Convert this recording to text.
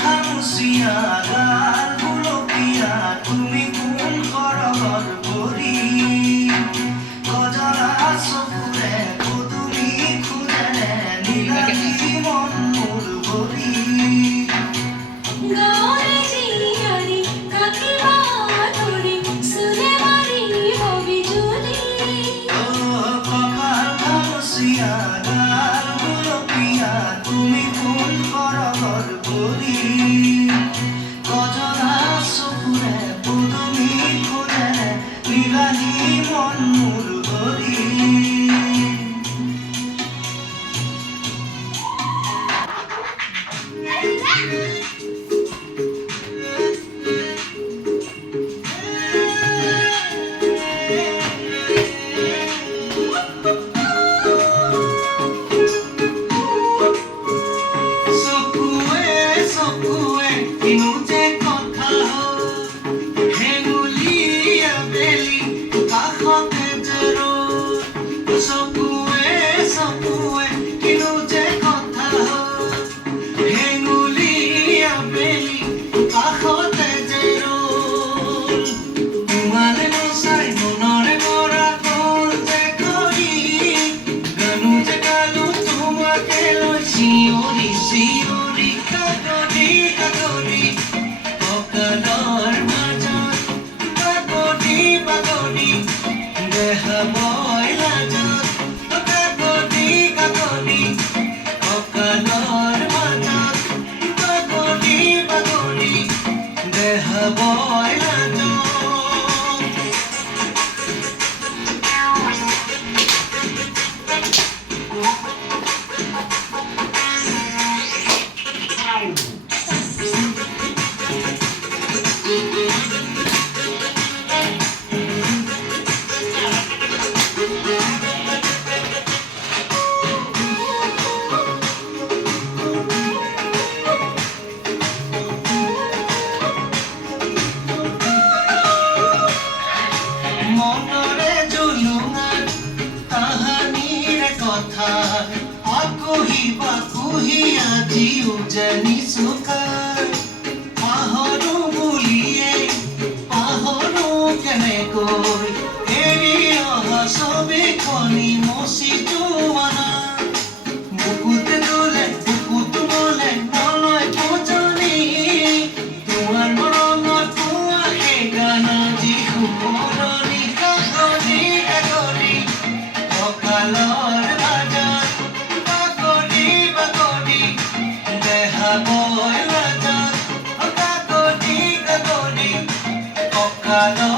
খামুচিয়া গাল গুলপীয়া তুমি কোন সৰগৰ ভৰি গজৰা চকুৰে পদুমী খোজেৰে নীলাকি মন মোৰ ভৰি গাঁৱৰে জীয়ৰী কাকি বাতৰি চুৰে মাৰিব বিজুলী কপাল খামুচিয়া গাল গুলপীয়া তুমি কোন সৰগৰ ভৰি গজৰা চকুৰে পদুমী খোজেৰে নীলাকি মন মোৰ ভৰি চকুৱে কিনো যে কথা হেঙুলীয়া বেলি কাষতে যে ৰ'দ চকুৱে কিনো যে কথা হেঙুলীয়া বেলি কাষতে যে ৰ'দ তোমালে নচাই মনৰে মৰা গ'ল যে ঘড়ী গানো যে গালো তোমাকে লৈ চিঞৰি চিঞৰি কাকতি কাকতি কঁকালৰ মাজত কাকতি বাকতি দেখাবই লাজত কাকতি কাকতি কঁকালৰ মাজত কাকতি বাকতি দেখাবই লাজত মনৰে জুলুঙাত তাহানিৰে কথা আকুহি পাকুহি আজিও জানিছো কাৰ পাহৰো বুলিয়ে পাহৰো কেনেকৈ এৰি অহা ছবিখনি মচি যোৱা নাই বুকুতে দোলে বুকুটো মলে নলয় বুজনি তোমাৰ মৰমত পোৱা সেই গান আজি সোঁৱৰণি কাকতি কাকতি কঁকালৰ মাজত কাকতি বাকতি দেখাবই লাজত কাকতি কাকতি কঁকালৰ